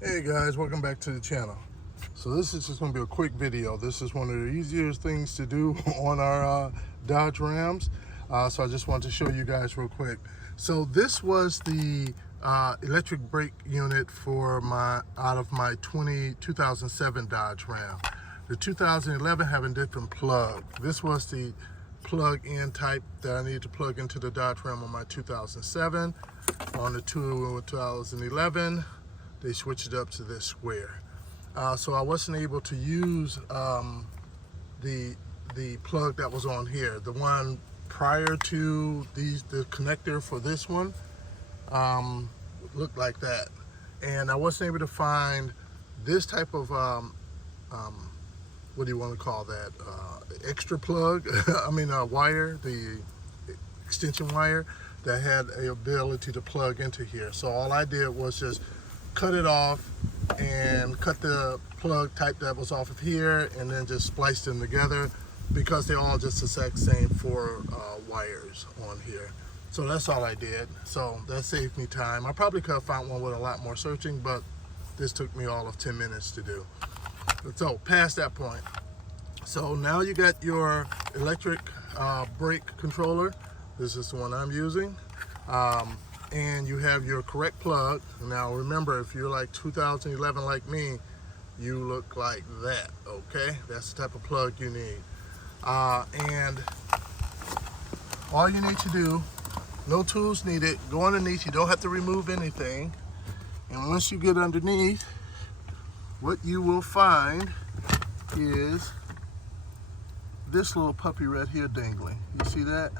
Hey guys, welcome back to the channel. So this is just going to be a quick video. This is one of the easiest things to do on our Dodge Rams. So I just wanted to show you guys real quick. So this was the electric brake unit for out of my 2007 Dodge Ram. The 2011 having different plug. This was the plug-in type that I needed to plug into the Dodge Ram on my 2007. On the 2011, they switched it up to this square. So I wasn't able to use the plug that was on here. The one prior to the connector for this one looked like that. And I wasn't able to find this type of, what do you want to call that? Extra plug, I mean wire, the extension wire that had a ability to plug into here. So all I did was just cut it off and cut the plug type that was off of here and then just spliced them together because they're all just the exact same four wires on here. So that's all I did. So that saved me time. I probably could have found one with a lot more searching, but this took me all of 10 minutes to do. So past that point. So now you got your electric brake controller. This is the one I'm using. And you have your correct plug. Now remember, if you're like 2011 like me, you look like that, okay? That's the type of plug you need. And all you need to do, no tools needed, go underneath, you don't have to remove anything. And once you get underneath, what you will find is this little puppy right here dangling. You see that?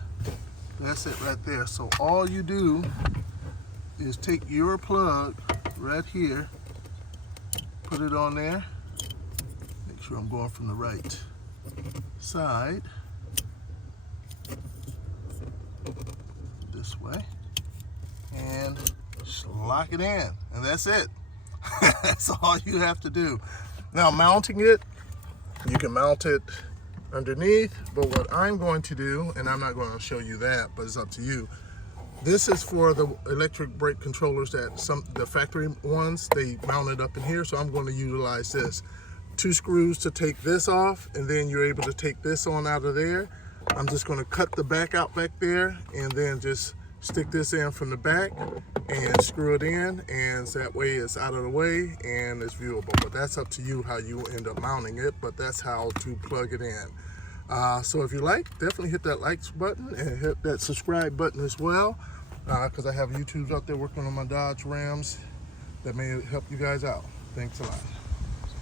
That's it right there. So all you do is take your plug right here, put it on there. Make sure I'm going from the right side. This way. And just lock it in. And that's it. That's all you have to do. Now mounting it, you can mount it underneath, but what I'm going to do, and I'm not going to show you that, but it's up to you. This is for the electric brake controllers that the factory ones, they mounted up in here, so I'm going to utilize this. 2 screws to take this off, and then you're able to take this on out of there. I'm just going to cut the back out back there, and then just stick this in from the back and screw it in, and so that way it's out of the way and it's viewable. But that's up to you how you end up mounting it, but that's how to plug it in. So if you like, definitely hit that like button and hit that subscribe button as well, because I have YouTubes out there working on my Dodge Rams that may help you guys out. Thanks a lot.